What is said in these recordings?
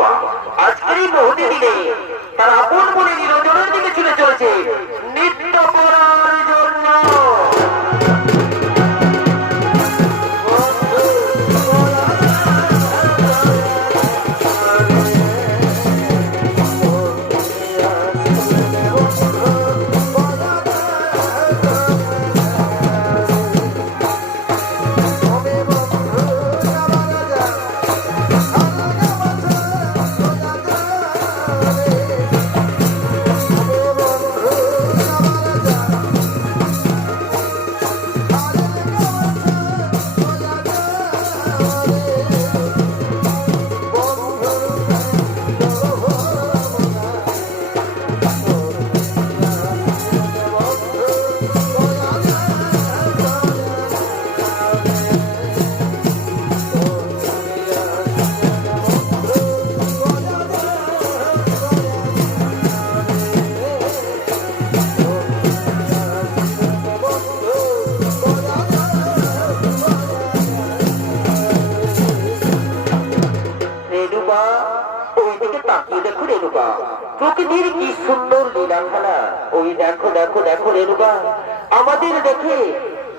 রেণুকা আজকের এই মুহূর্তে দিনে তার আপন মনে নিরঞ্জনের দিকে ছুটে চলেছে নৃত্য করার জন্য। প্রকৃতির কি সুন্দর লীলা খেলা। ওই দেখো দেখো দেখো রেণুকা, আমাদের দেখে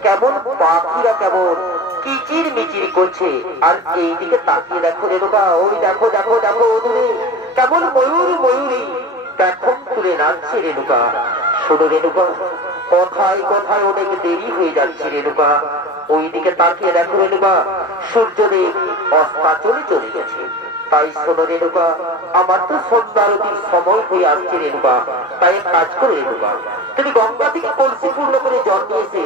কেমন পাখিরা কেমন কিচির মিচির করছে। আর এইদিকে তাকিয়ে দেখো রেণুকা, ওই দেখো দেখো দেখো দূরে কেমন ময়ূর ময়ূরী পেখম তুলে নাচছে রেণুকা। শোনো রেণুকা, কথায় কথায় অনেক দেরি হয়ে যাচ্ছে রেণুকা। ওইদিকে তাকিয়ে দেখো রেণুকা, সূর্যদেব অস্তাচলে চলে গেছে। তাই শোনো রেণুকা, আমার তো সন্ধ্যা আরতির সময় হয়ে আসছে রেণুকা। তাই এক কাজ করো রেণুকা, তুমি গঙ্গা থেকে কলসি পূর্ণ করে জল নিয়ে এসে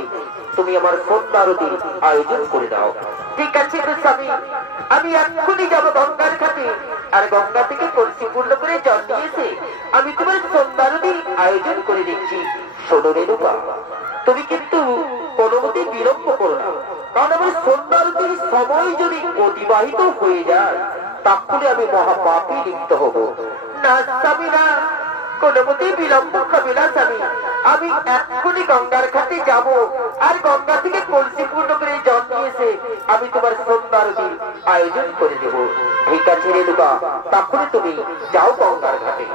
তুমি আমার সন্ধ্যা আরতির আয়োজন করে দাও। ঠিক আছে স্বামী, আমি এক্ষুনি যাবো গঙ্গার ঘাটে, আর গঙ্গা থেকে কলসি পূর্ণ করে জল নিয়ে এসে আমি তোমার সন্ধ্যা আরতির আয়োজন করে দিচ্ছি। শোনো রেণুকা, তুমি কিন্তু কোনো মতে বিলম্ব করো না, কারণ আমার সন্ধ্যা আরতির সময় যদি অতিবাহিত হয়ে যায় তাহলে আমি মহাপাপী লিপ্ত হব। না স্বামী না, কোনো মতেই বিলম্ব হবে না স্বামী। আমি এক্ষুনি গঙ্গার ঘাটে যাব, আর গঙ্গা থেকে কলসি পূর্ণ করে জল নিয়ে এসে আমি তোমার সন্ধ্যা আরতির আয়োজন করে দেব। ঠিক আছে রেণুকা, তাহলে তুমি যাও গঙ্গার ঘাটে।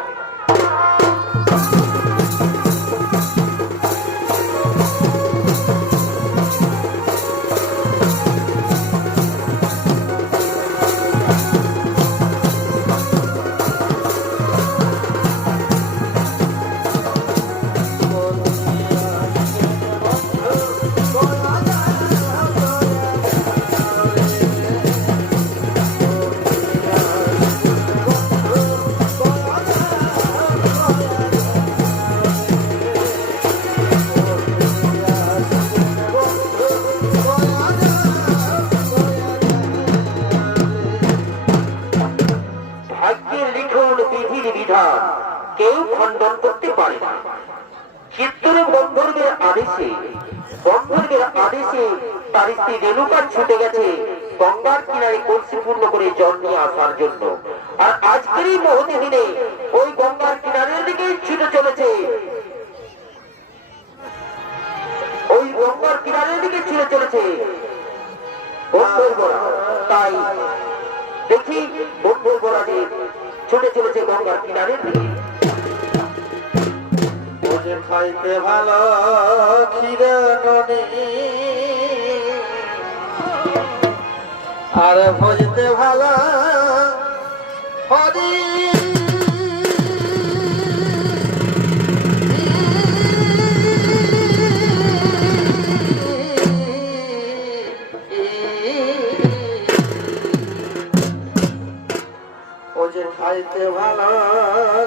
কেউ খণ্ডন করতে পারে না। চিত্তরে বন্ধুদের আদেশে তার স্ত্রী রেণুকা ছুটে গেছে গঙ্গার কিনারে কলসি পূর্ণ করে জল নিয়ে আসার জন্য। আর আজকের এই মুহূর্তে দিনে ওই গঙ্গার কিনারের দিকে ছুটে চলেছে, ওই গঙ্গার কিনারের দিকে ছুটে চলেছে বন্ধুর বরা। তাই দেখি বন্ধুর বরা যে ছুটে চলেছে গঙ্গার কিনারের দিকে। খাইতে ভালো ক্ষীরে ননি, আর ভজতে ভালো হরি। ও যে খাইতে ভালো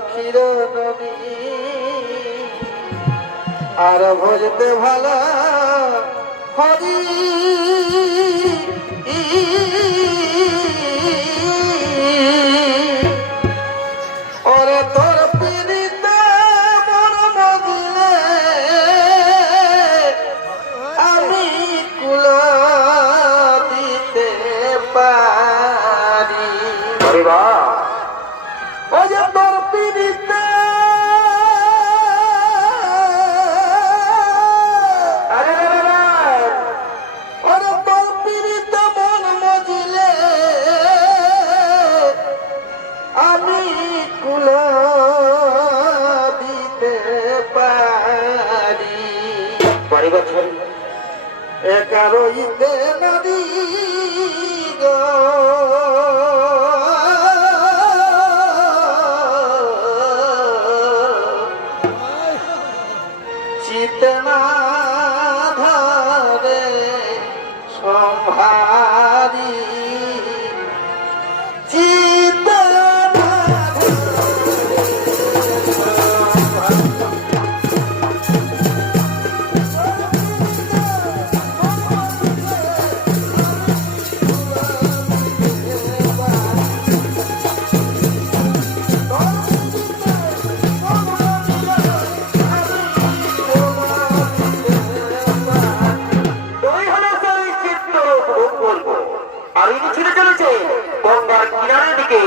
ক্ষীরে ননি, আর ভজতে ভালো হরি। ওরে তোর পিড়িতে মন মজলে আমি কুল দিতে পারি। ও যে তোর পিড়িতে আমি কুলা দিতে পারি বাড়ি বছর 11তে নদী গো চিতনা ধরে সম্ভারি চিতনা ওই হলো সেই চিত্র উপভোগ করবো। আর ইনি ছিঁড়ে চলেছে গঙ্গার কিনারের দিকে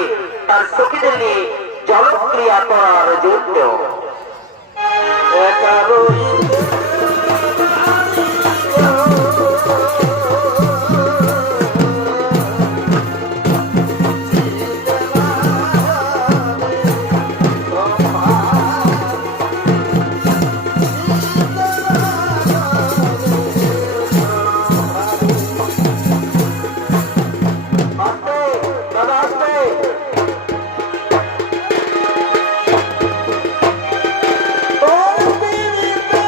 তার সখীদের নিয়ে জলক্রিয়া করার জন্য। 11তে আস্তে, দাদা আস্তে। ও পীড়িতে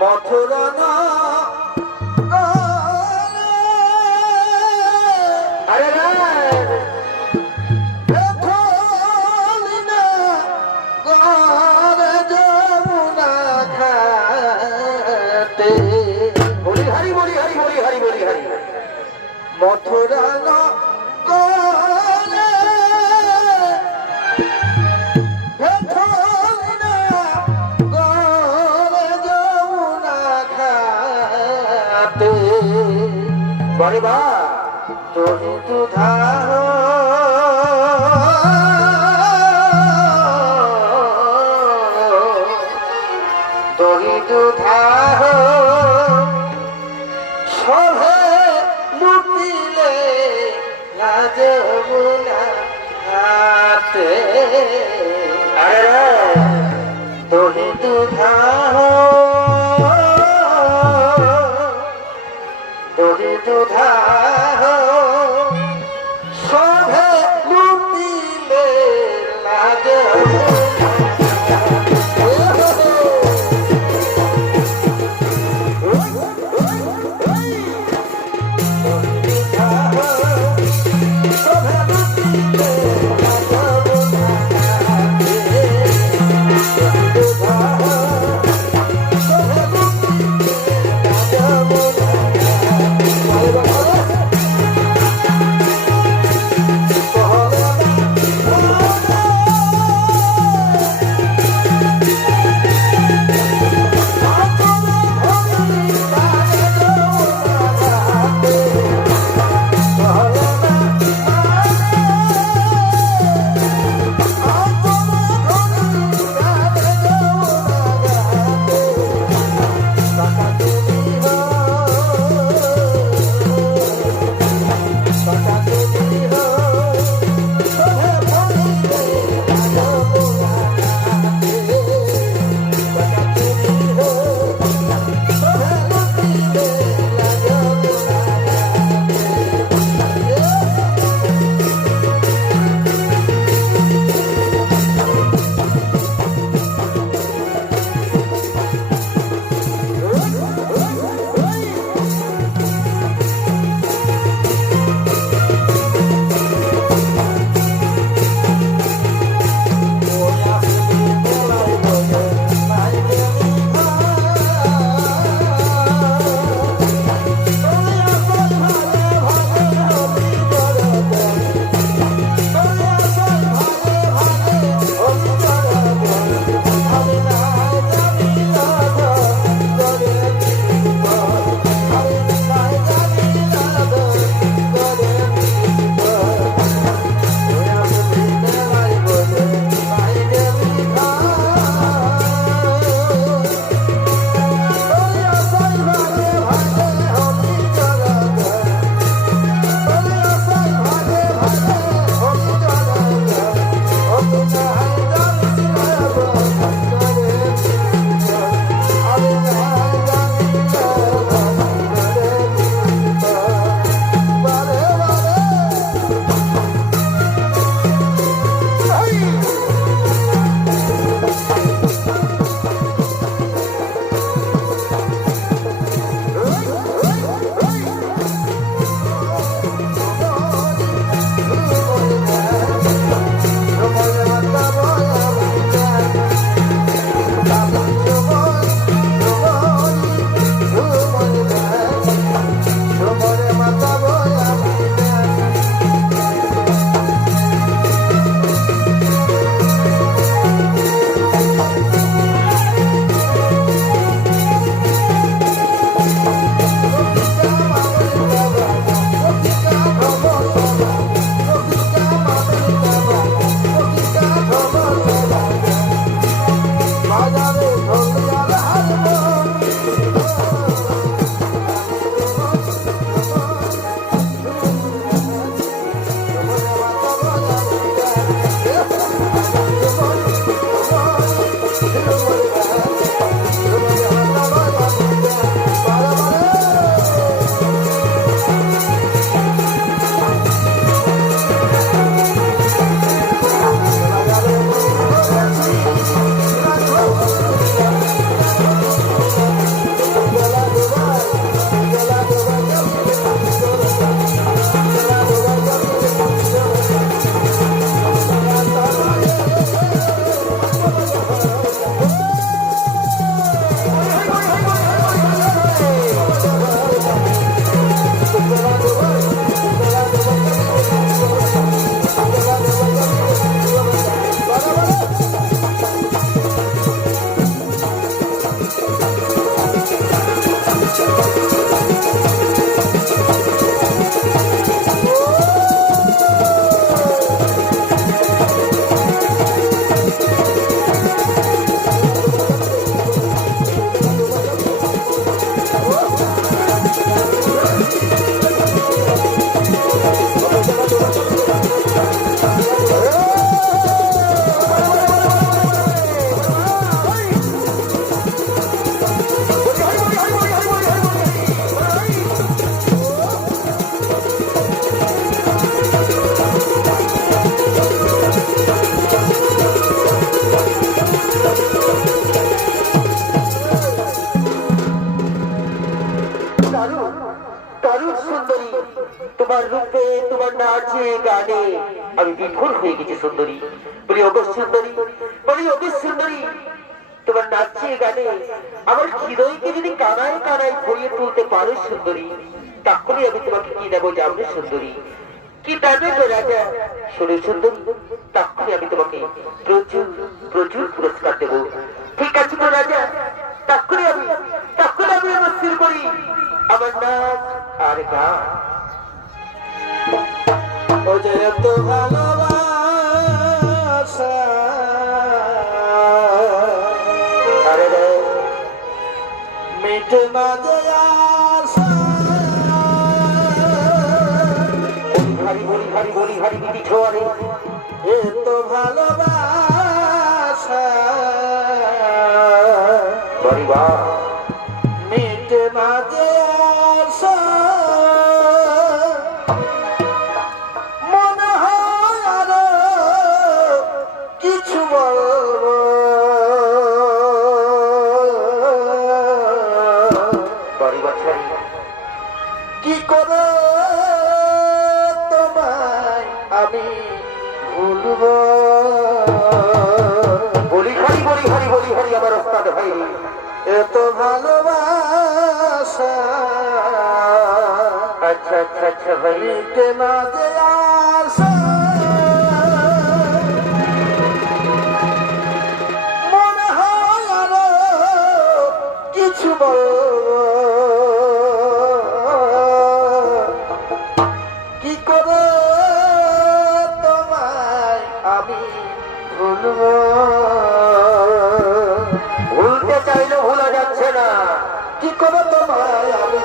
মথুরা না আরে না বলি হারি বলি হারি বলি হারি বলি হারি মথুরা বলে বা তোরি দুধা তোরি দুধা সভে লুটিলে রাজবুনা হাতে আরে তোরি দুধা তোরি দুধা সভে লুটিলে রাজবুনা তোমার রূপে তোমার নাচে গানে আমি বিফল হয়ে গেছি সুন্দরী। বলি ওগো সুন্দরী, বলি ওগো সুন্দরী, তোমার নাচে গানে আমার হৃদয়কে যদি কানায় কানায় ভরিয়ে তুলতে পারো সুন্দরী, তাহলে আমি তোমাকে কি দেবো জানবে সুন্দরী? কি দেবে গো রাজা? শোনো সুন্দরী, তাহলে আমি তোমাকে প্রচুর প্রচুর পুরস্কার দেবো। ঠিক আছে তো রাজা, তাহলে আমি আমার স্থির করি আমার নাচ আর গান। ও যে এত ভালোবাসা আরে রে, মিটে না যে আশা হরি হরি হরি হরি হরি দিদি ছোয়ারে এত ভালোবাসা হরি বা মিটে না যে আশা মনে হয় আরো কিছু বলবো হরি বাছারি কি করে তোমায় আমি ভুলবো বলি হরি হরি হরি হরি হরি আমার ওস্তাদ ভাই। এত ভালোবাসা আচ্ছা আচ্ছা আচ্ছা ভাই, মিটে না যে আশা মনে হয় আরো কিছু বলবো কি করে তোমায় আমি ভুলবো ভুলতে চাইলেও ভোলা যাচ্ছে না। কি করে তোমায় আমি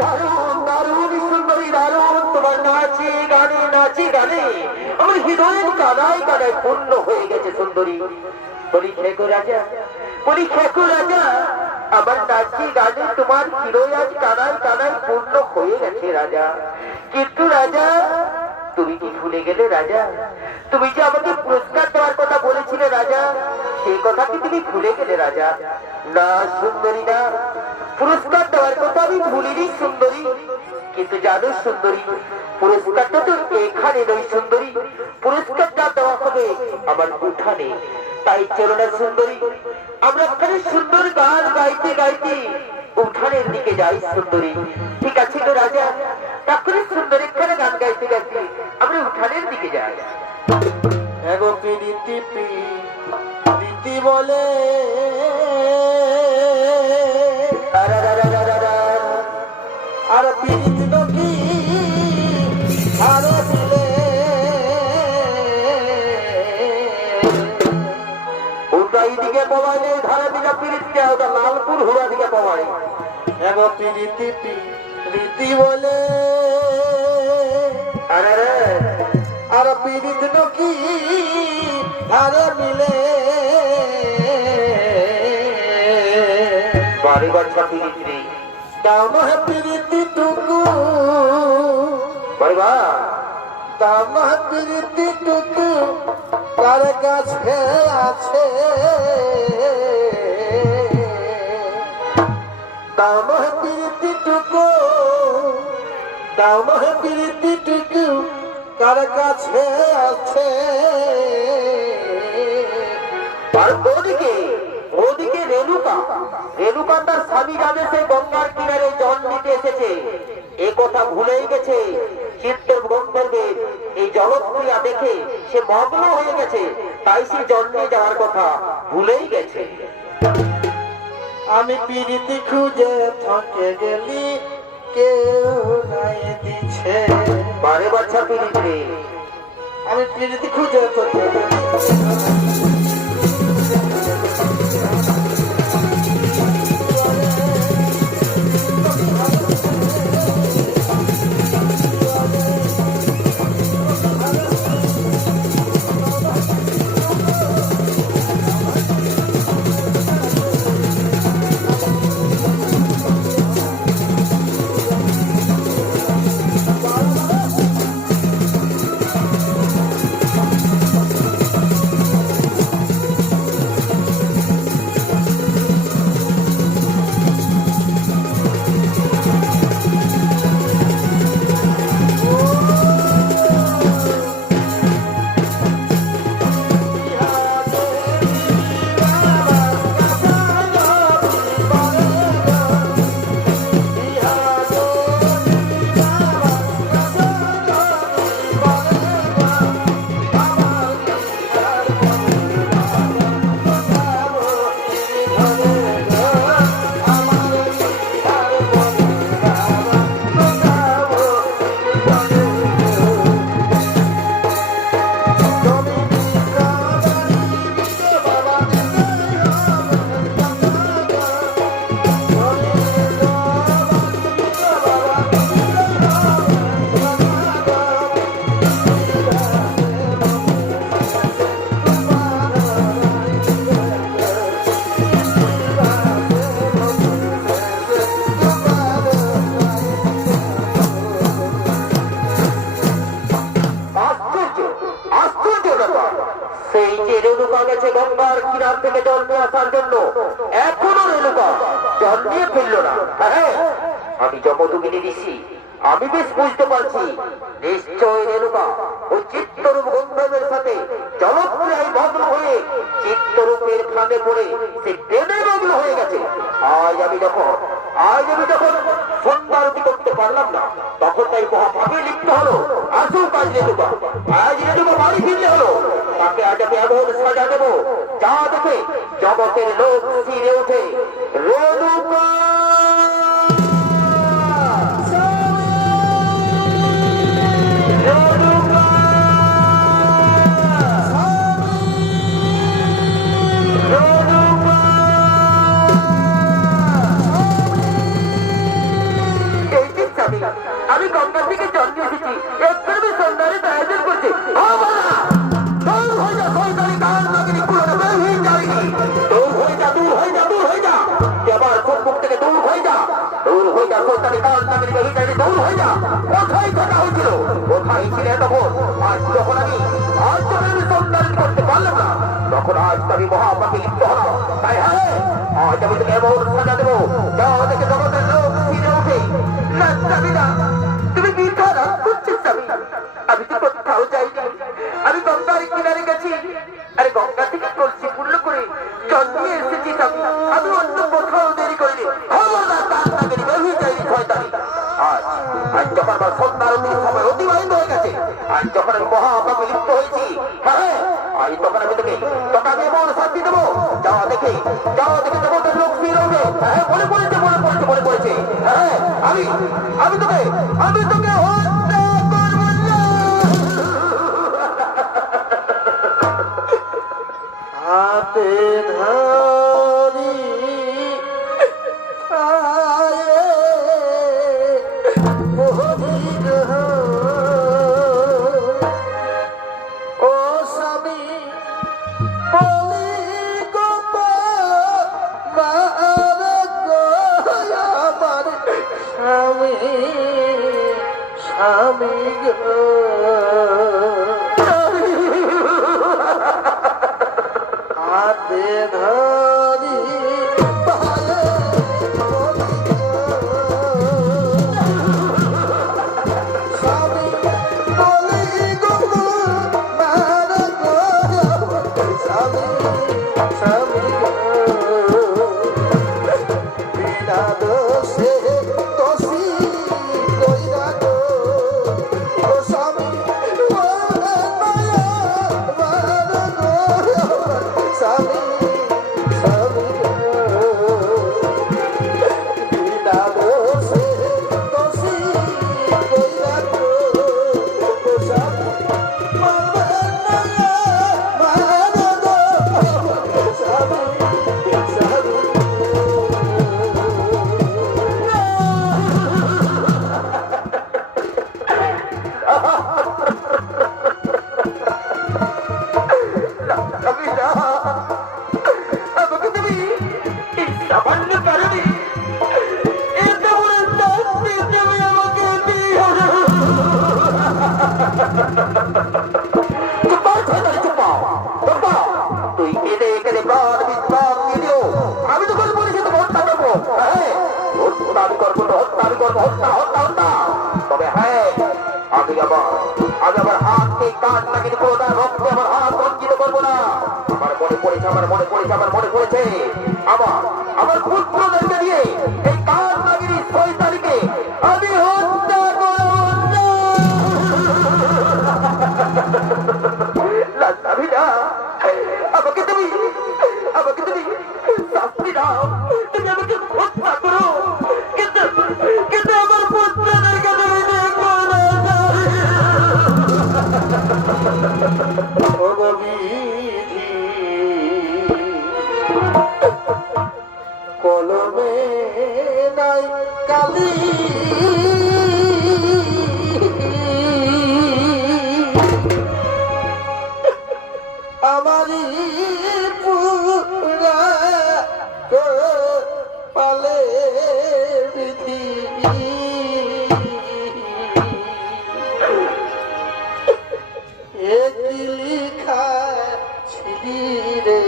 দারুণ দারুণ সুন্দরী দারুণ, তোমার নাচে গানে আমার হৃদয়ের কানায় কানায় পূর্ণ হয়ে গেছে সুন্দরী। বলি খেকো রাজা, বলি খেকো রাজা, আমার নাচে গানে তোমার হৃদয় আজ কানায় কানায় পূর্ণ হয়ে গেছে রাজা। কিন্তু রাজা, তুমি কি ভুলে গেলে রাজা? তুমি যে আমাকে পুরস্কার দেওয়ার কথা বলেছিলে রাজা, সেই কথা কি তুমি ভুলে গেলে রাজা? না সুন্দরী না, পুরস্কার দেওয়ার কথা আমি ভুলিনি সুন্দরী। কিন্তু জানো সুন্দরী, পুরস্কারটা তো এখানে নয় সুন্দরী, পুরস্কারটা দেওয়া হবে আমার উঠানে। তাই চলো না সুন্দরী, আমরা এখানে সুন্দর গান গাইতে গাইতে উঠানের দিকে যাই সুন্দরী। ঠিক আছে তো রাজা, তারপরে সুন্দর এখানে গান গাইতে গাইতে আমরা উঠানের দিকে যাই। এগো প্রীতি প্রীতি বলে আর প্রীতি নকি আর দিলে ওটা এইদিকে পাওয়াই নেই, ধারে দিকে পিরিতটা, ওটা লালপুর হুড়া দিকে পাওয়াই। এগো প্রীতি প্রীতি বলে আরে রে, আর প্রীতি নকি আর মিলে বাড়ি বাচ্চা পিরিত নেই দাম হে প্রীতি টুকু বাড়ি বা দাম হে প্রীতি টুকু কার কাছে আছে দাম হে প্রীতি টুকু দাম হে প্রীতি টুকু কার কাছে আছে আর ওদিকে ওদিকে রেণুকা, রেণুকা তার স্বামী যাবে সে গঙ্গার কিনারে জল নিতে এসেছে, এ কথা ভুলেই গেছে। চিত্তের গন্ধর্বের এই জলক্রিয়া দেখে সে মগ্ন হয়ে গেছে, তাই সে জল নিয়ে যাওয়ার কথা ভুলেই গেছে। আমি প্রীতি খুঁজে থকে গেলি কেউ নাই দিছে বারে বাচ্চা পিরিত রে, আমি প্রীতি খুঁজে থকে গেলি জল নিয়ে আসার জন্য এখনো রেণুকা জল নিয়ে ফিরল না। হ্যাঁ, আমি যমদুগিনী ঋষি, আমি বেশ বুঝতে পারছি নিশ্চয় রেণুকা ওই চিত্তরূপ গন্ধর্বের সাথে জলক্রিয়ায় মগ্ন হয়ে চিত্তরূপের ফাঁদে পড়ে সে প্রেমে মগ্ন হয়ে গেছে। আজ আমি যখন সন্ধ্যারতি করতে পারলাম না, তখন তাই মহাভাবে লিপ্ত হলো। আসুক আজ রেণুকা, বাড়ি ফিরলে হলো। তাকে আজ আমি এমন সাজা দেবো যা দেখে জগতের লোক ছিঁড়ে ওঠে। রেণুকা আমি গঙ্গা থেকে জল নিয়ে এসেছি, এক্ষুনি সন্ধ্যারে আয়োজন করছে। তখন আজ আমি মহাপাপে লিপ্ত হলাম। তাই হ্যাঁ, আজ আমি তোকে এমন সাজা দেবো যা দেখে জগতের লোক ফিরে ওঠে। তুমি কি খারাপ করছিস? আমি তো কোথাও যাইনি, আমি গঙ্গার কিনারে গেছি। আরে গঙ্গা থেকে কলসি পূর্ণ করে জল নিয়ে এসেছি। আমি অন্য কোথাও দেরি করিনি। আজ যখন আমার সন্ধ্যারতির সময় অতিবাহিত হয়ে গেছে, আজ যখন আমি মহাপাপে লিপ্ত হয়েছি, হ্যাঁ আজ তখন আমি তোকে আমি এমন শাস্তি দেবো যা দেখে জগতের লোক ফিরে ওঠে। হ্যাঁ, মনে পড়েছে। হ্যাঁ, আমি তোকে হত্যা করবো না। হাতে ধরি ও স্বামী বলি আমার স্বামী গো, হাতে ধরি স্বামী বলি গো মার গো, স্বামী গো বিনা দোষে দোষী কইরা গো, ও স্বামী স্বামী বিনা দোষে দোষী কইরা গো, ও স্বামী আমাকে তুমি এই সামান্য কারণে এত বড় শাস্তি দেবে আমাকে? তুই কেঁদে প্রাণ বিশ্বাস দিও। আমি তো বলবো তোকে হত্যা করবো। হ্যাঁ, হত্যা আমি করবো, হত্যা। তবে হ্যাঁ, আমি আমার হাতকে কাজ লাগিয়ে দেবো না, রক্তে আমার হাত বঞ্চিত করবো না। আমার মনে পড়েছে আমার পুত্রদেরকে দিয়ে এই কাজ লাগিয়ে শয়তানিকে আমি হত্যা করবো না। লাজাবি না, আমাকে তুমি শাস্তি দাও, তুমি আমাকে হত্যা করো, কিন্তু আমার পুত্রদেরকে তুমি দেখো না। কলমে নাই কালি আমারি পুরা পালে বিধি লিখা ছিলি রে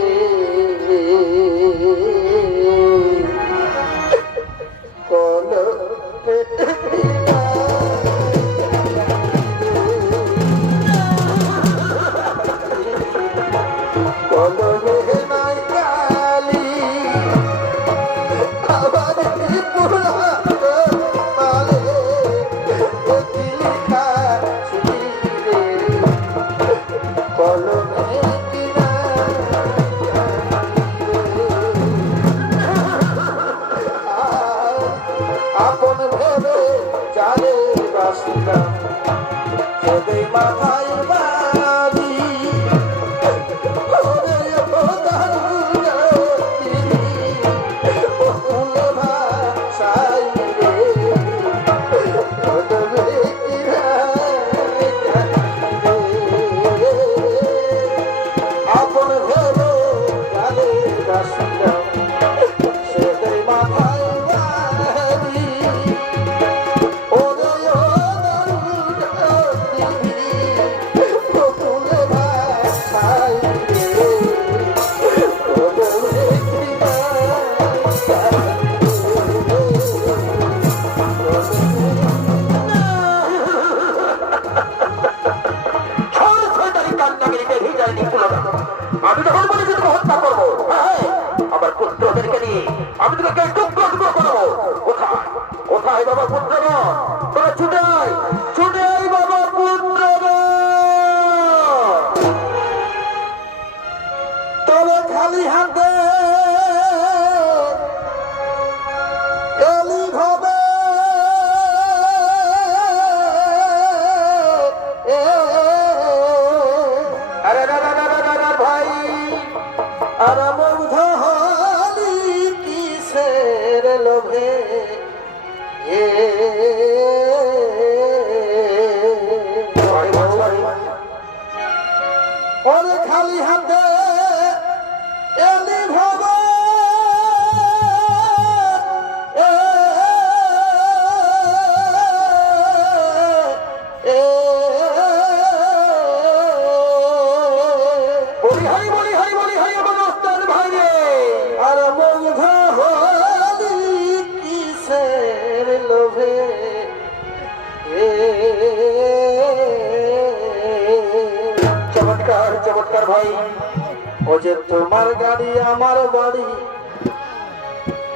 পুত্রদেরকে নিয়ে আমি তোকে টুকরো টুকরো করবো। কোথায় কোথায় বাবা পুত্রগণ? তোরা ছুটে আয়, ছুটে আয় বাবা পুত্রগণ। তবে খালি হাতে এলি ভাবে আরে না না না না না না ভাই, আর মুগ্ধ হলি কিসের লোভে ওরে খালি হাতে এলি ভাবে বলি হাই বলি হাই বলি হাই আমার ওস্তাদ ভাই রে। আর মুগ্ধ হলি কিসের লোভে চমৎকার চমৎকার ভাই। ও যে তোমার গাড়ি আমার বাড়ি,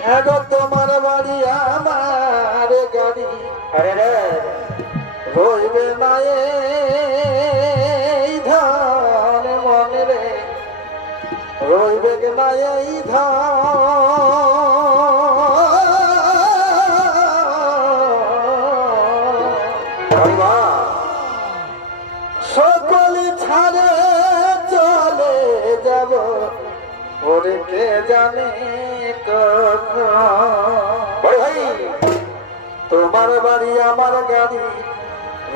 হ্যাঁ গো তোমার বাড়ি আমার গাড়ি, আরে রে রইবে না এই ধান মনে রে, রইবে না এই ধান সকলি ছাড়ে চলে যাব, ওরে কে জানে কখন। বড় ভাই তোমার বাড়ি আমার গাড়ি,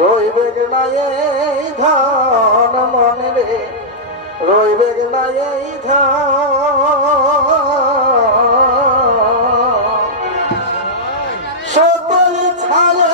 রইবে না এই ধান মনে রে, রইবে না এই ধান সকলি ছাড়ে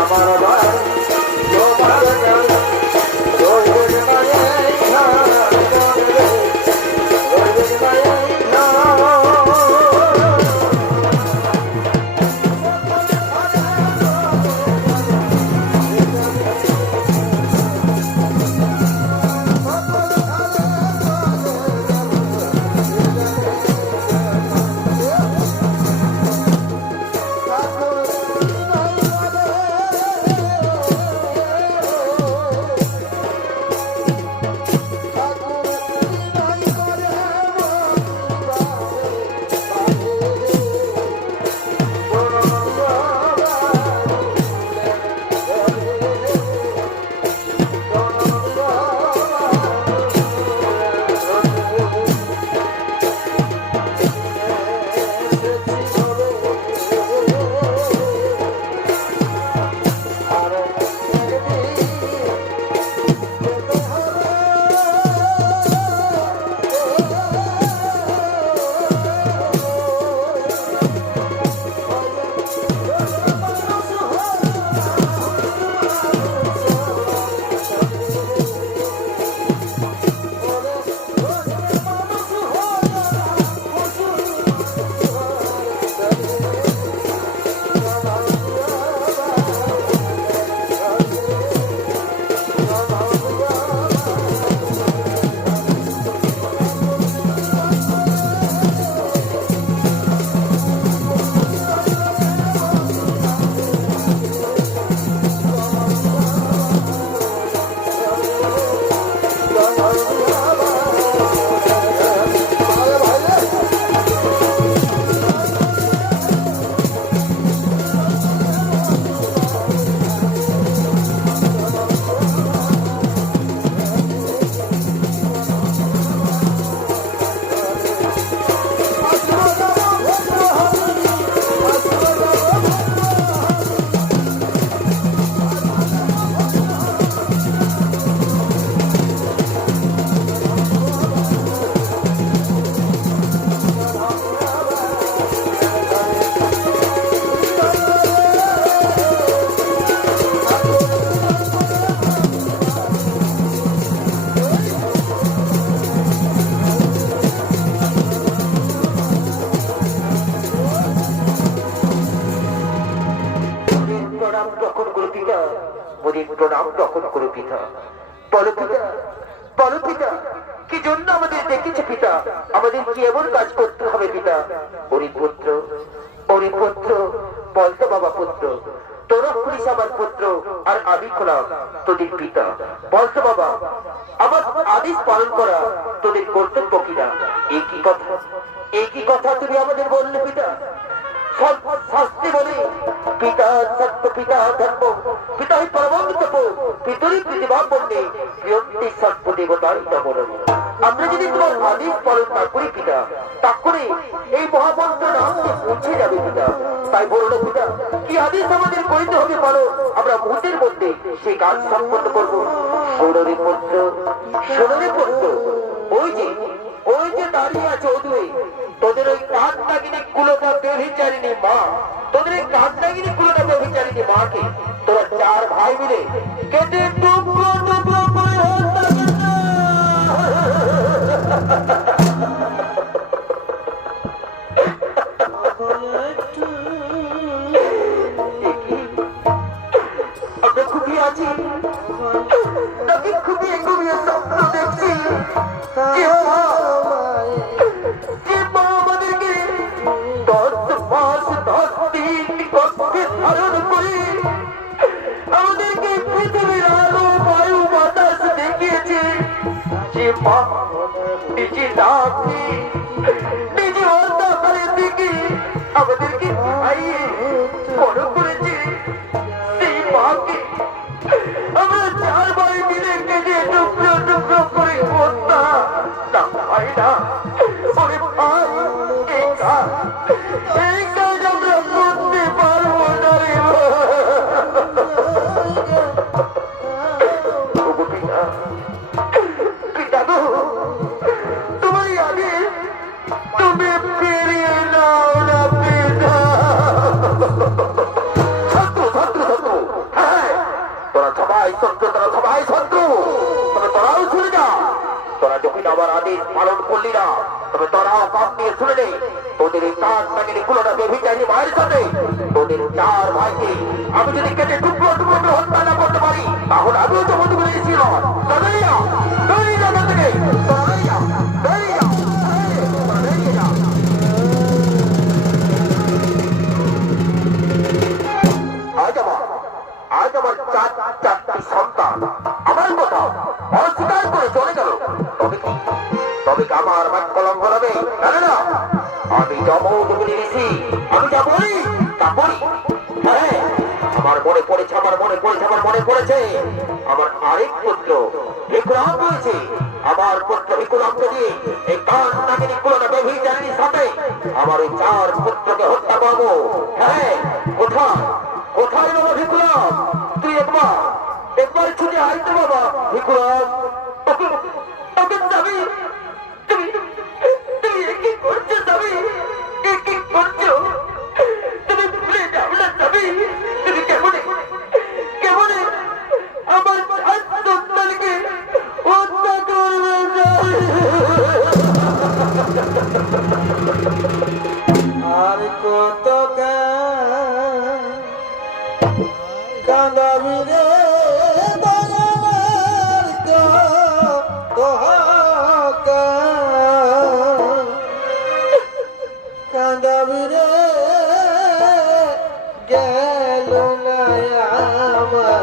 আমার বাড়ি তোমার গাড়ি, রইবে না এই ধান গ্রহণ করো পিতা। বলো পিতা, বলো পিতা, কি জন্য আমাদের ডেকেছে পিতা? আমাদের কি এমন কাজ করতে হবে পিতা? ওরে পুত্র, ওরে পুত্র, বলতো বাবা পুত্র, তোরা পুলিশ আমার পুত্র আর আমি খোলাম তোদের পিতা। বলতো বাবা, আমার আদেশ পালন করা তোদের কর্তব্য কিনা? একই কথা, একই কথা তুমি আমাদের বললে পিতা। শাস্তি বলে পিতা সত্য, পিতা ধর্ম, পিতা পরম তপ, পিতরি প্রতিভা বললে প্রিয়ন্তি সর্ব দেবতার নমন। আমরা যদি তোমার আদেশ পালন না করি পিতা, তারপরে এই মহামন্ত্র নামকে পৌঁছে যাবে পিতা। তাই বললো পিতা, কি আদেশ আমাদের করিতে হবে বলো, আমরা মুহূর্তের মধ্যে সেই কাজ সম্পন্ন করবো। সোনারে পুত্র, সোনারে পুত্র, ওই যে দাঁড়িয়ে আছে ওদুয়ে, তোদের ওই কাঠ নাগিনী কুলটা ব্যভিচারিণী মা, তোদের ওই কাঠ নাগিনী কুলটা ব্যভিচারিণী মাকে তোরা চার ভাই মিলে কেটে টুকরো টুকরো করে হত্যা আমরা খুবই আছি নাকি খুবই ঘুমিয়ে স্বপ্ন দেখছি যে মা আমাদেরকে 10 মাস 10 দিন গর্ভে ধারণ করে আমাদেরকে পৃথিবীর আলো বায়ু বাতাস দেখিয়েছে। যে মা নিজে না খেয়ে নিজে অন্ধকারে দিকে আমাদেরকে খাইয়ে বড় করেছে, সেই মাকে আমরা চার ভাই মিলে কেটে টুকরো টুকরো করে হত্যা না ভাই না। ওরে ভাই, এই কাজ আমরা করতে পারবো না রে। পিতা গো, তোমার আগে তুমি ফিরিয়ে নাও না পিতা। শত্রু শত্রু শত্রু, হ্যাঁ তোরা সবাই শত্রু, তোরা সবাই শত্রু, তবে তোরাও শুনে যা। তোরা যখন আমার আদেশ পালন করলি না, তবে তোরাও পাপ নিয়ে শুনে নে। তোদের এই কাজ নাগিনী কুলোটা বেভিচারিণী মায়ের সাথে তোদের চার ভাইকে আমি যদি কেটে টুকরো টুকরো করে হত্যা না করতে পারি, তাহলে আমিও তো মধু বলে ছিল। দাঁড়িয়ে যা, দাঁড়িয়ে যা ওখান থেকে, দাঁড়িয়ে যা, দাঁড়িয়ে যা, দাঁড়িয়ে যা। আজ আমার চারটি সন্তান আমার কথা অস্বীকার করে চলে গেল, তবে কি আমার বাক্য লঙ্ঘন হবে? না, আমি যেমন বলে দিয়েছি, আমি যা বলি তা বলি। হ্যাঁ, আমার মনে পড়েছে, আমার মনে পড়েছে, আমার মনে পড়েছে আমার আরেক পুত্র বিক্রম রয়েছে। আমার পুত্র বিক্রমকে দিয়ে এই কান নাগিনী কুলনা ব্যভিচারিণীর সাথে আমার ওই চার পুত্রকে হত্যা করবো। হ্যাঁ, কোথায় কোথায় বাবা বিক্রম? তুই একবার ছুটে আইতে বাবা বিক্রম। ওকে যাবি, তুমি কি করছো যাবি? কি করছো তুমি? ভুলে যাও না যাবি। তুমি কেমনে আমার সন্তানকে হত্যা করবে? আর কত কাঁদাবি রে কাঁদাবি রে গেল না আমার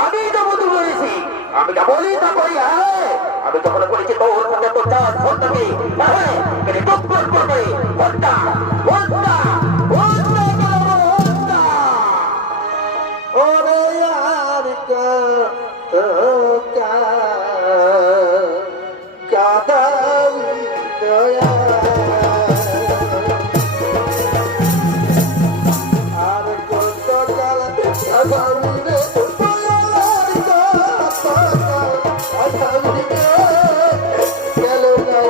আমি তো মধু বলেছি, আমি যা বলি তা করি। আমি যখন বলেছি তোর সাথে তোর চার সন্তানকে টুকরো করে হত্যা হত্যা হত্যা করবো, হত্যা। ওরে আর কাঁদাবি দয়া আর কত কাল কাঁদাবি রে গেল না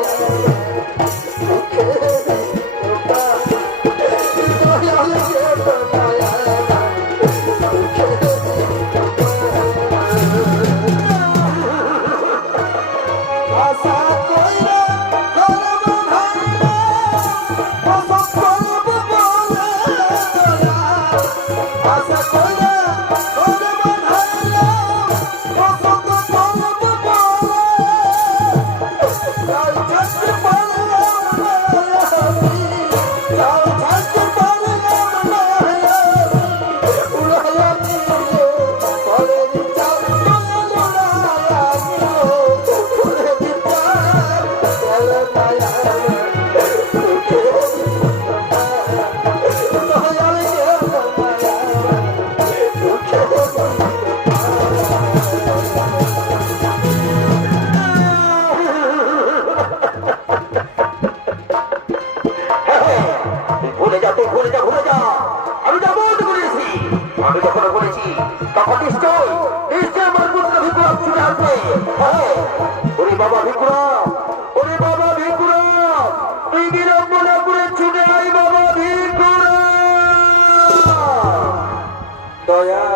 দয়া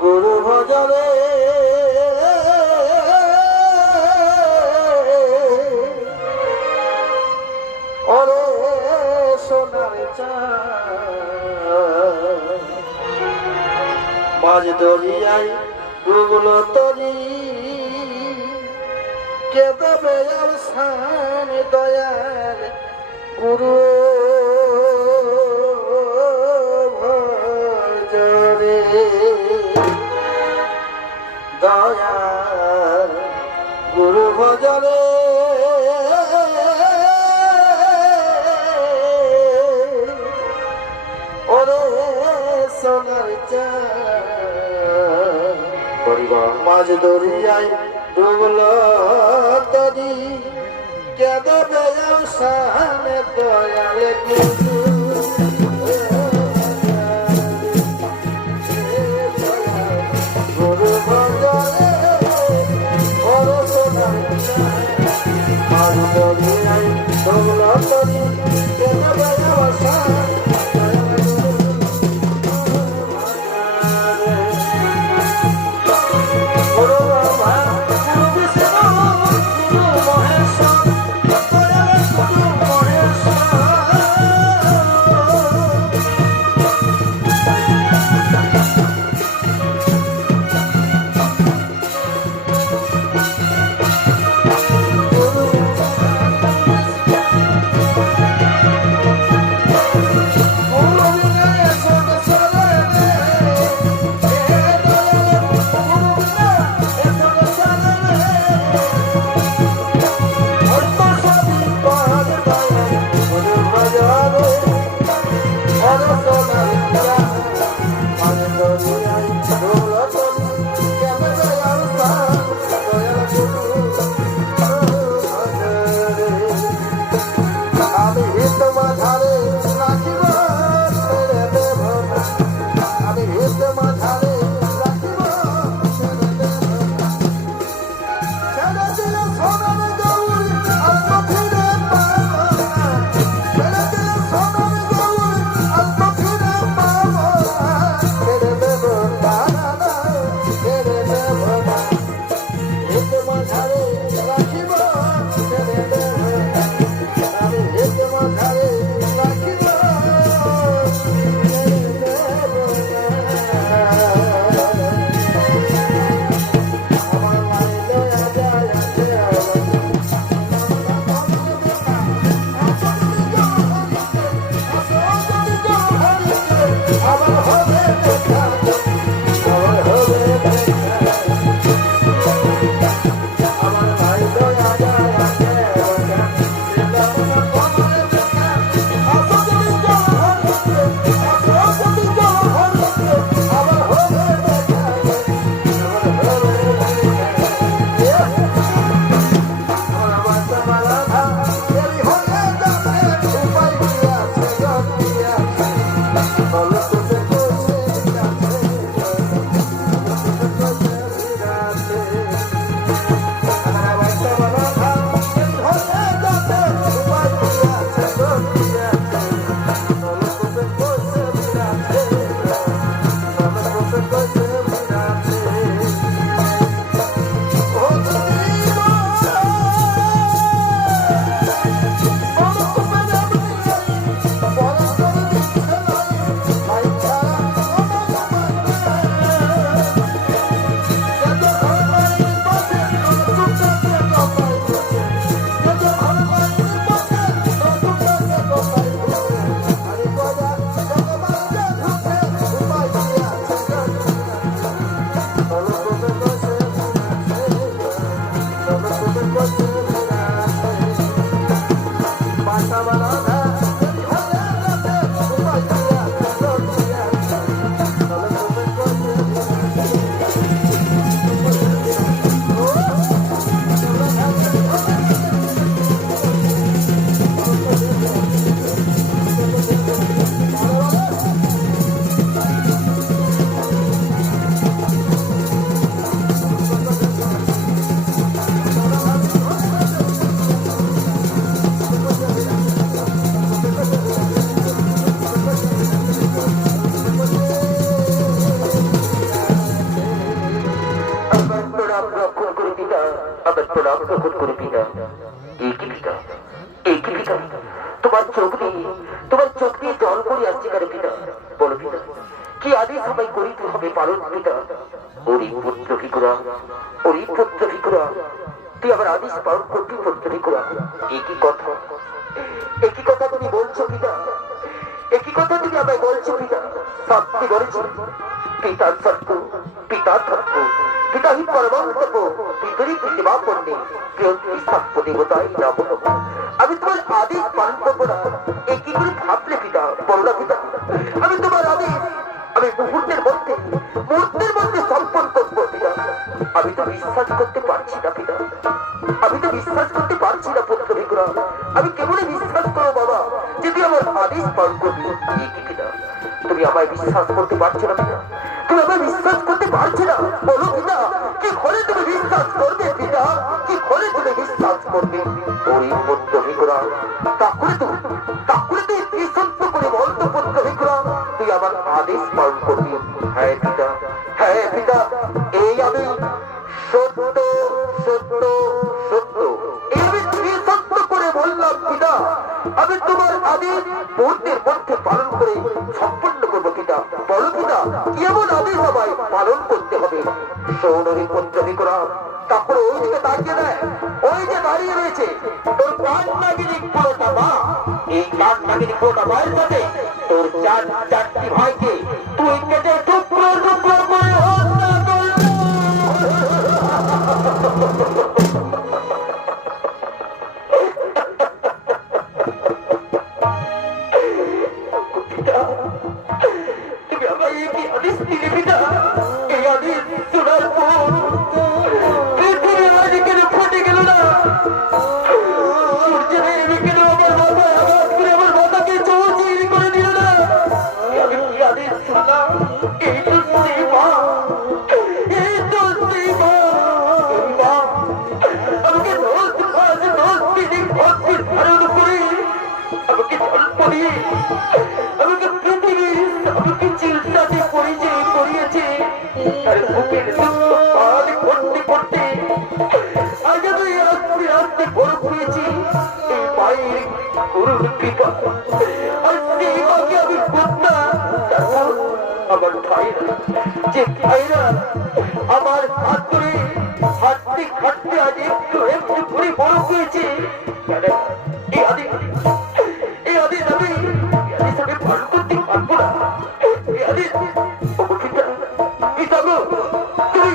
গুরু ভজরে ওরে সোনার চাঁদ মাঝ দরিয়ায় ডুবলো তরি কে দেবে আর সান দয়াল গুরু ভজরে দয়াল গুরু ভজরে ওরে সোনার চাঁদ পরিবার মাঝ দরিয়ায় ডুবলো তরি কেঁদে বেয়াও সামনে দয়াল গুরু গুরু ভজরে ওরে সোনার চাঁদ মাঝ দরিয়ায় ডুবলো তরি কেঁদে বেয়াও সামনে পিতা, এই কি পিতা, তোমার চোখ দিয়ে জল পড়ে আসছে কেন পিতা? বলো পিতা, কি আদেশ আমায় করিতে হবে পালন পিতা? ওরে পুত্র ভিকুরা, ওরে পুত্র ভিকুরা, তুই আবার আদেশ পালন করবি পুত্র ভিকুরা? একই কথা, একই কথা তুমি বলছো পিতা, একই কথা তুমি আমায় বলছো পিতা। শাস্তি বলেছি পিতার সত্য, পিতার ধর্ম, পিতা হি পরমাত্ম, পিতরি প্রতিমা পণ্যে সাক্ষ্য দেবতাই না বলো। আমি তোমার আদেশ পালন করবো না, এই কি করে ভাবলে পিতা? বলো না পিতা, আমি তোমার আদেশ আমি মুহূর্তের মধ্যে সম্পন্ন করবো পিতা। আমি তো বিশ্বাস করতে পারছি না পিতা, আমি তো বিশ্বাস করতে পারছি না পুত্র ভিকুরা। আমি কেবলই বিশ্বাস করো বাবা যে তুই আমার আদেশ পালন করবি। এই কি পিতা, তুমি আমায় বিশ্বাস করতে পারছো না পিতা? তুমি আমায় বিশ্বাস করতে পারছো না? বলো পিতা, কি ঘরে তুমি বিশ্বাস করবে পিতা? কি ঘরে তুমি বিশ্বাস করবে? ওই পুত্র ভিকুরা, তাহলে তুই বিশুদ্ধ করে বলতো পুত্র ভিকুরা, তুই আমার আদেশ পালন করবি? হ্যাঁ পিতা, হ্যাঁ পিতা, এই আমি সত্য সত্য সত্য, এই আমি বিশুদ্ধ করে বললাম পিতা। আমি তোমার আদেশ মুহূর্তের মধ্যে পালন করে সম্পন্ন করবো পিতা। বলো পিতা, কি এমন আদেশ আমায় পালন করতে হবে? সৌনরী পুত্র ভিকুরা, তারপরে ওই দিকে তাকিয়ে দেয়, ওই যে দাঁড়িয়ে রয়েছে তোর কান নাগিনী পুরোটা মা। এই কান নাগিনী পুরোটা মায়ের সাথে তোর চারটি ভাইকে তুই কেটে টুকরো টুকরো করে হত্যা করবি। তুমি আমায় কি আদেশ দিলে পিতা? এই আদেশ শোনার পর পৃথিবী আজ কেন ফুটে গেল না? সূর্য নেমে কেন আমার মাথাকে চৌচির করে দিল না? আমি কি আদেশ শুনলাম? এই তো সেই মা, এই তো সেই মা, এই মা আমাকে 10 দিন ভক্তির ধারণ করে আমাকে জন্ম দিয়ে আমাকে চিন্তাতে করিয়েছে। আর বুকের করতে করতে আজ আমি আস্তে আস্তে বড় হয়েছি। এই মায়ের করুণ কৃপা, আর সেই মাকে আমি কন্যা। তারপর আমার ভাইরা, যে ভাইরা আমার হাত ধরে হাঁটতে হাঁটতে আজ একটু একটু করে বড় হয়েছে, এই আদেশ আমি পালন করতে পারবো না। এই আদেশ পিতা গো, তুমি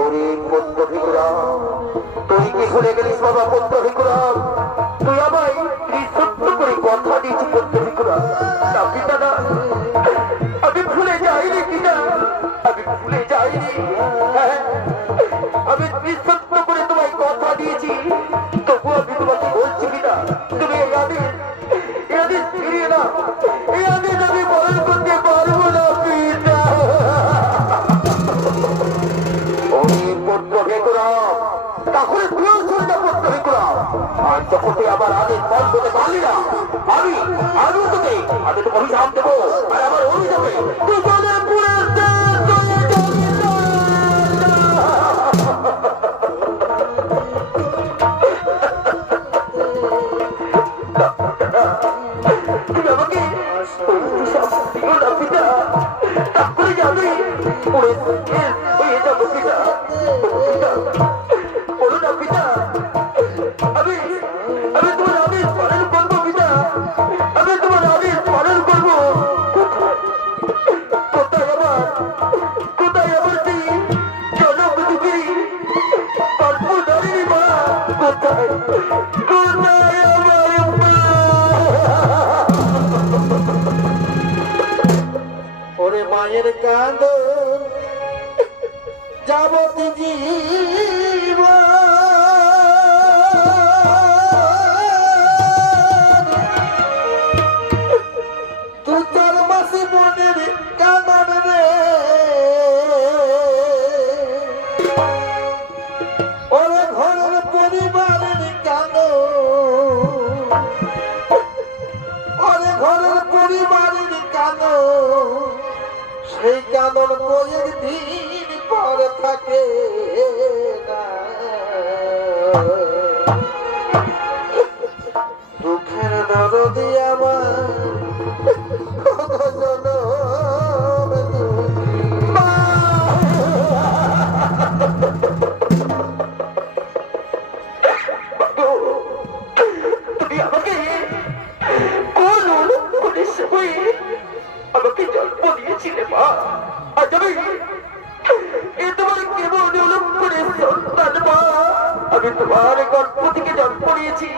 ওরে পুত্র ভিকুরা, তুই কি ভুলে গেলিস বাবা পুত্র ভিকুরা? তুই আমায় সত্য করে কথা দিয়েছি পুত্র ভিকুরা। না পিতা না, আমি ভুলে যাইনি পিতা, আমি ভুলে যাইনি। হ্যাঁ, আমি সত্য করে তোমায় কথা দিয়েছি, তবু আমি তোমাকে বলছি পিতা, তুমি এই আদেশ ফিরিয়ে না, এই আদেশ আমি পালন করতে পারবো না পিতা। ওই পুত্র ভিকুরা, তাহলে তুইও শুনতে পুত্র ভিকুরা, আর যখন তুই আবার আদেশ পালন করতে পারলি না, আমি তোকে অভিশাপ দেবো। আর আমার অভিশাপে তুই তোদের পুরে তুমি আমাকে অভিশাপ দিও না পিতা, তারপরে যাবে পুরে হয়ে যাবো পিতা। বলো না পিতা, আমি তোমার আদেশ পালন করবো পিতা, আমি তোমার আদেশ পালন করবো। কোথায় আবার সেই জনপ্রতিটি গল্পধারী মা? কোথায় আমার মা? ওরে মায়ের কাঁদন যাবত জীবন, দু চার মাসে মনের কাঁদন রে। ওরে ঘরের পরিবারের কাঁদন, ওরে ঘরের পরিবারের কাঁদন, সেই কানন কয়েকদিন পর থাকে না। দুঃখের দরদি আমার কত জনম দুঃখী মা। তুমি আমাকে কোন করে সময়ে আমাকে জন্ম দিয়েছিলে মা। আজ আমি এ তোমার কেমন করে সন্তান মা। আমি তোমার গর্ভ থেকে জন্ম নিয়েছি,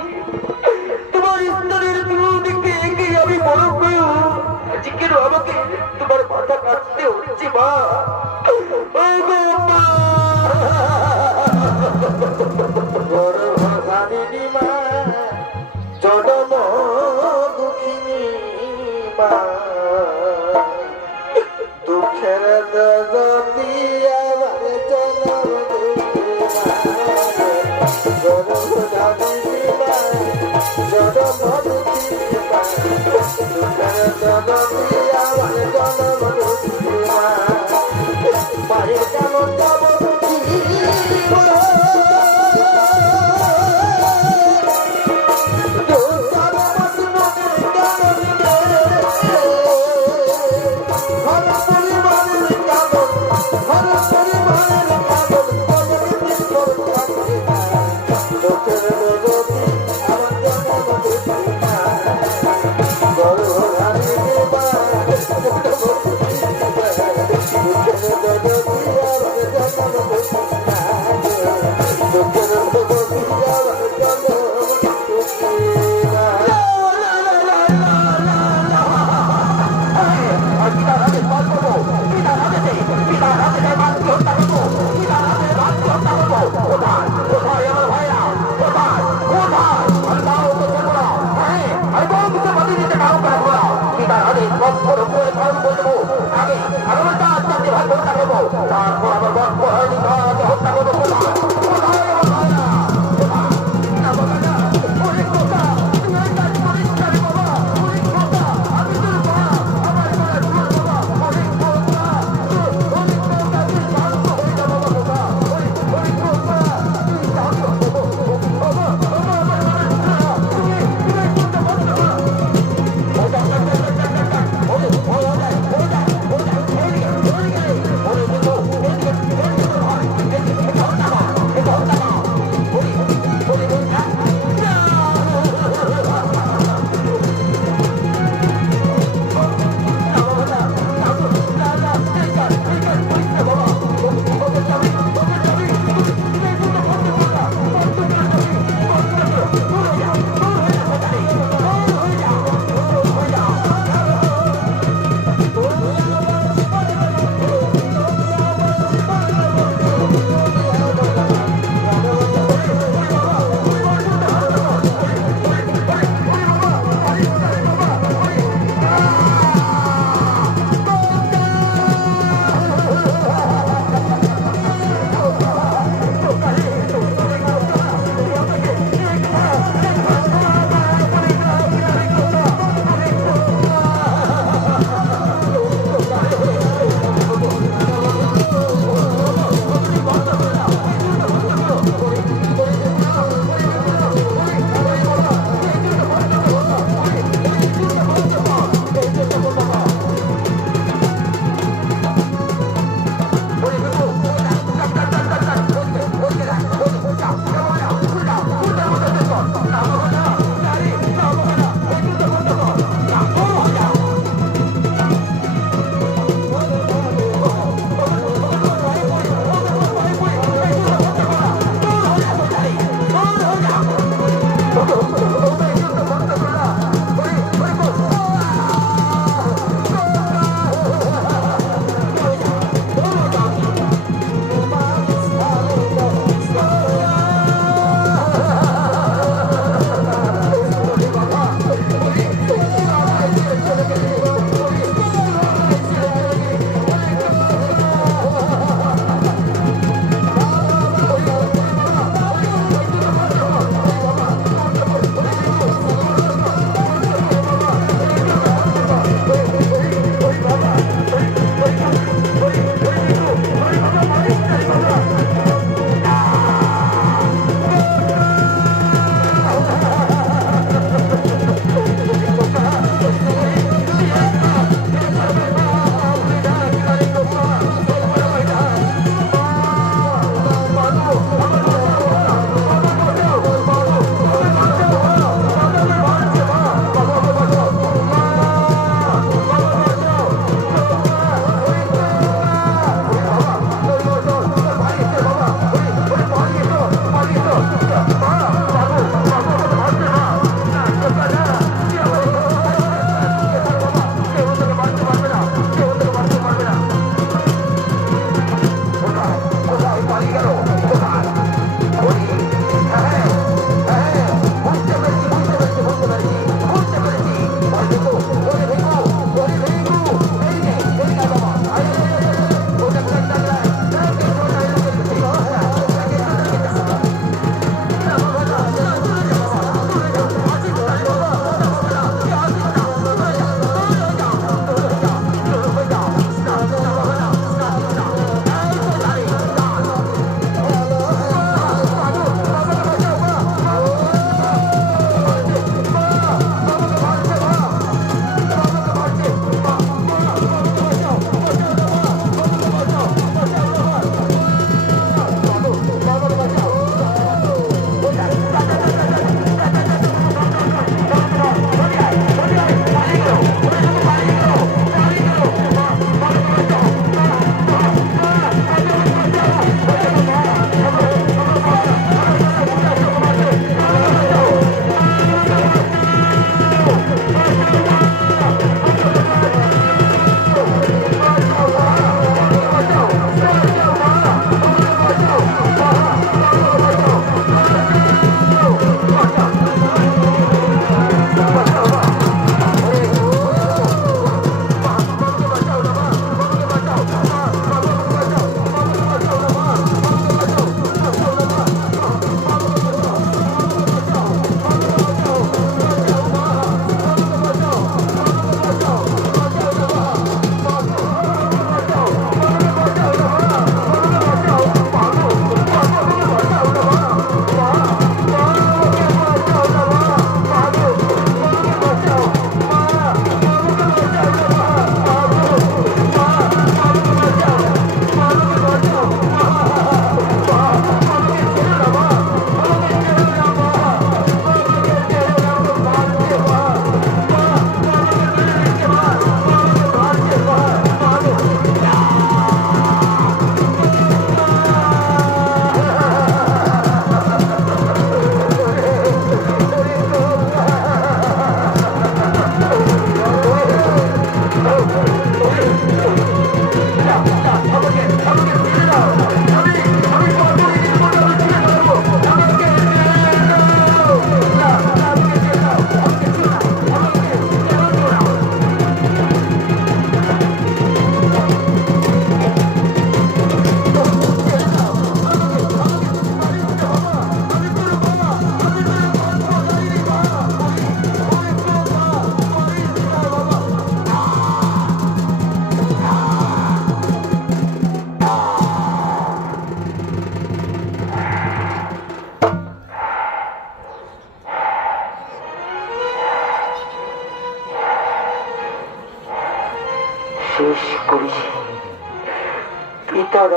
তোমার স্তনের দুধ খেয়ে আমি বড় হয়ে আজকে কেন আমাকে তোমার মাথা কাটতে হচ্ছে মা। ও গো মা। গর্ভধারিণী মা, জনম দুঃখিনী মা, দুঃখের দরদি আমার জনম দুঃখী মা। গর্ভধারিণী মা, জনম দুঃখিনী মা, দুঃখের দরদি আমার জনম দুঃখী মা। মায়ের কানন যাব দুঃখী মা।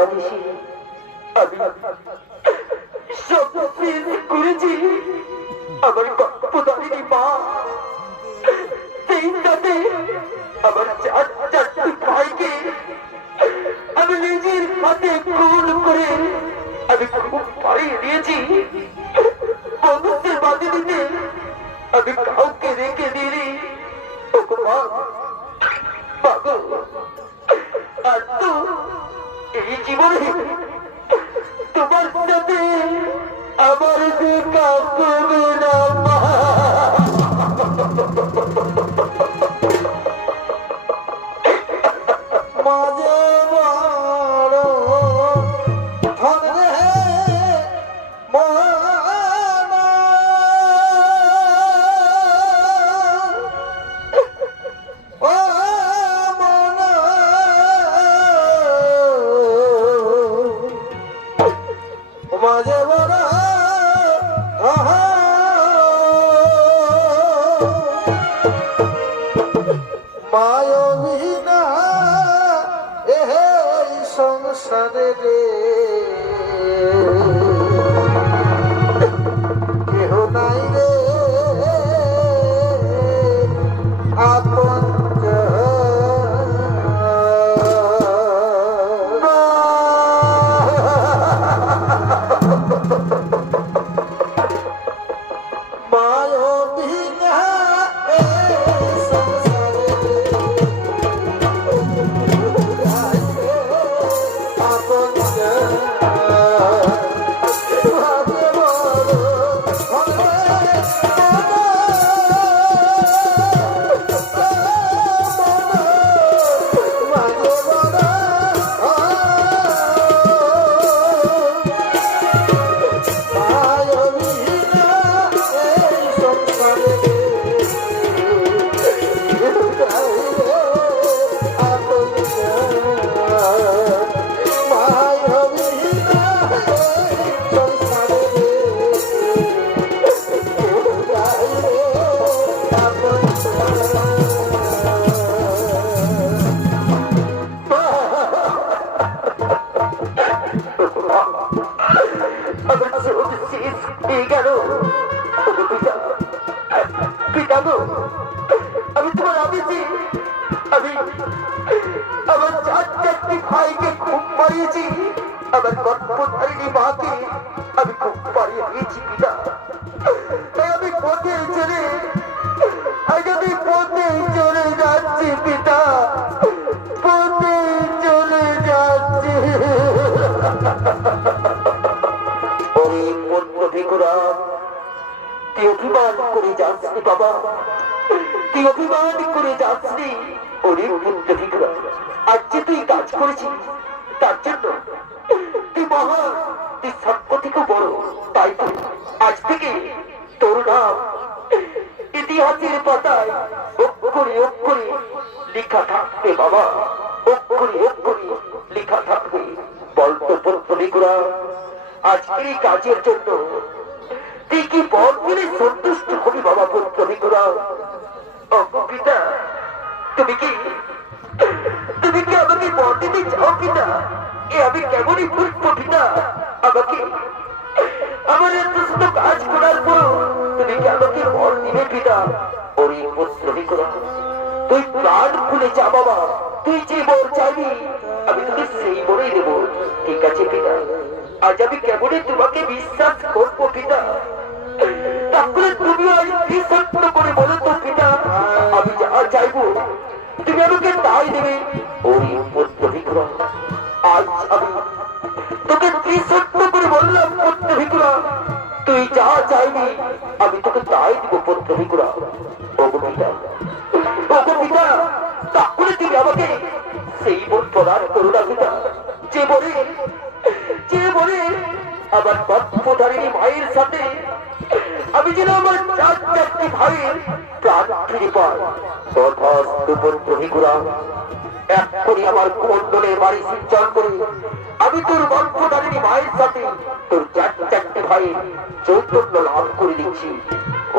আদেশে আমি সব শেষ করেছি। আমার গর্ভধারিণী মা সেই সাথে আমার চারটি ভাইকে আমি নিজের হাতে খুন করে আমি খুব পাড়িয়ে দিয়েছি। বন্ধুত্বের বাদে দিতে আমি কাউকে রেখে দিইনি। আর তো এই জীবনে তোমার সাথে আমার দেখা করবে না মা। মাঝে বড় ধন রে মনা, ও মনা, মাঝে বড় মায়বিনা এই সংসারে রে কেহ নাই রে আপন মায়বিনা এই সংসারে আমি তোমার আবেছি আমি আমার চারটি ভাইকে খুব মারিয়েছি। আমার গর্ভধারিণী মাকে আমি খুব মারিয়ে দিয়েছি পিতা। তাই আমি পথে চলে আজ আমি পথে চলে যাচ্ছি পিতা, পথে চলে যাচ্ছি। ওরে পুত্র ভিকুরা, তুই অভিমান করে যাচ্ছি বাবা, তুই অভিমান করে যাচ্ছি। ওরে পুত্র ভিকুরা, আজ যে তুই কাজ করেছিস তার জন্য তুই মহান, তুই সত্য থেকে বড়। তাই তো আজ থেকে তোর নাম ইতিহাসের পাতায় অক্ষরে অক্ষরে লেখা থাকবে বাবা, অক্ষরে অক্ষরে লেখা থাকবে। বলতো পুত্র ভিকুরা, আজকের এই কাজের জন্য তুই কি বল বলে সন্তুষ্ট হবি বাবা পুত্র ভিকুরা? পিতা তুমি কি আমাকে বল দিতে চাও পিতা? এ আমি কেমনই মূর্খ পিতা, আমাকে আমার এত ছোট কাজ করার পর তুমি কি আমাকে বল দিবে পিতা? ওরে পুত্র ভিকুরা, তুই প্রাণ খুলে যা বাবা, তুই যে বল চাইবি আমি তোকে সেই বলেই দেব। ঠিক আছে পিতা, আজ আমি কেমনই তোমাকে বিশ্বাস করবো পিতা? তাহলে তুমি আজ কি সত্য করে বলো তো পিতা, আমি যা চাইবো তুমি আমাকে তাই দেবে। ওই পুত্র ভিকুরা, আজ আমি তোকে কি সত্য করে বললাম পুত্র ভিকুরা, তুই যা চাইবি আমি তোকে তাই দিব পুত্র ভিকুরা। ওগো পিতা, ওগো পিতা, তাহলে তুমি আমাকে সেই বল প্রদান করো না পিতা, যে বলে আমার গর্ভধারিণী মায়ের সাথে আমি যেন আমার চারটি ভাইয়ের প্রাণ ফিরে পাই। তথাস্তু পুত্র ভিকুরা, এক্ষুনি আমার কুমণ্ডলের বাড়ি সিঞ্চন করে আমি তোর গর্ভধারিণী মায়ের সাথে তোর চারটি ভাইয়ের চৈতন্য লাভ করে দিচ্ছি।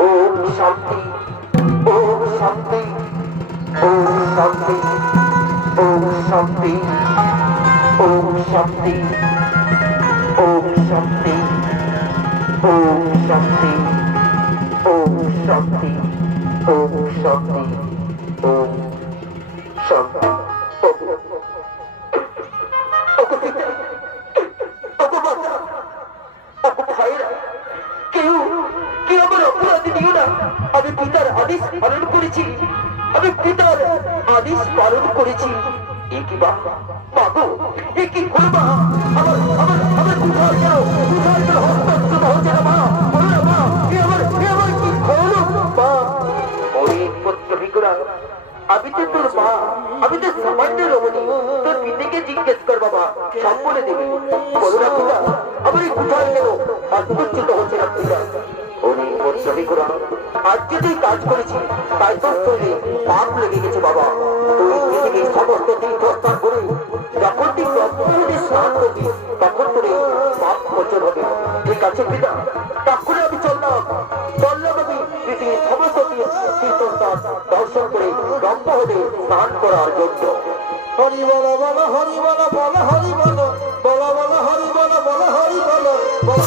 ওম শান্তি, ওম শান্তি, ওম শান্তি, ওম শান্তি। ওম শান্তি, ওম শান্তি, ওম শান্তি, ওম শান্তি, ওম শান্তি, ওম শান্তি। আমি পিতার আদেশ পালন করেছি, আমি পিতার আদেশ পালন করেছি। এ কি বা বাবু, এ কি করবা? আমার আমার আমার কোথায় গেল, কোথায় গেল? হস্তচ্যুত হচ্ছে না মা, বলো না মা, এ আমার কি হলো মা? ওই পুত্র ভিকুরা, আমি তো তোর মা, আমি তো সামান্য রমণী। তোর পিতাকে জিজ্ঞেস কর বাবা, সব বলে দেবে। বলো না পিতা, আমার এই কোথায় গেল? হস্তচ্যুত হচ্ছে না পিতা। ওরে পুত্র ভিকুরা, আজকে তুই কাজ করেছি, তাই তোর শরীরে পাপ লেগে গেছে বাবা। তুই পৃথিবীর সমস্ত তীর্থস্থান করে যখন তুই প্রভুদের স্নান করবি, তখন তোর পাপ মোচন হবে। ঠিক আছে পিতা, তখন আমি চললাম আমি পৃথিবীর সমস্ত তীর্থস্থান দর্শন করে ব্রহ্ম হতে স্নান করার জন্য। হরি বল বল, হরি বল বল, হরি বল বল বল, হরি বল বল, হরি বল বল।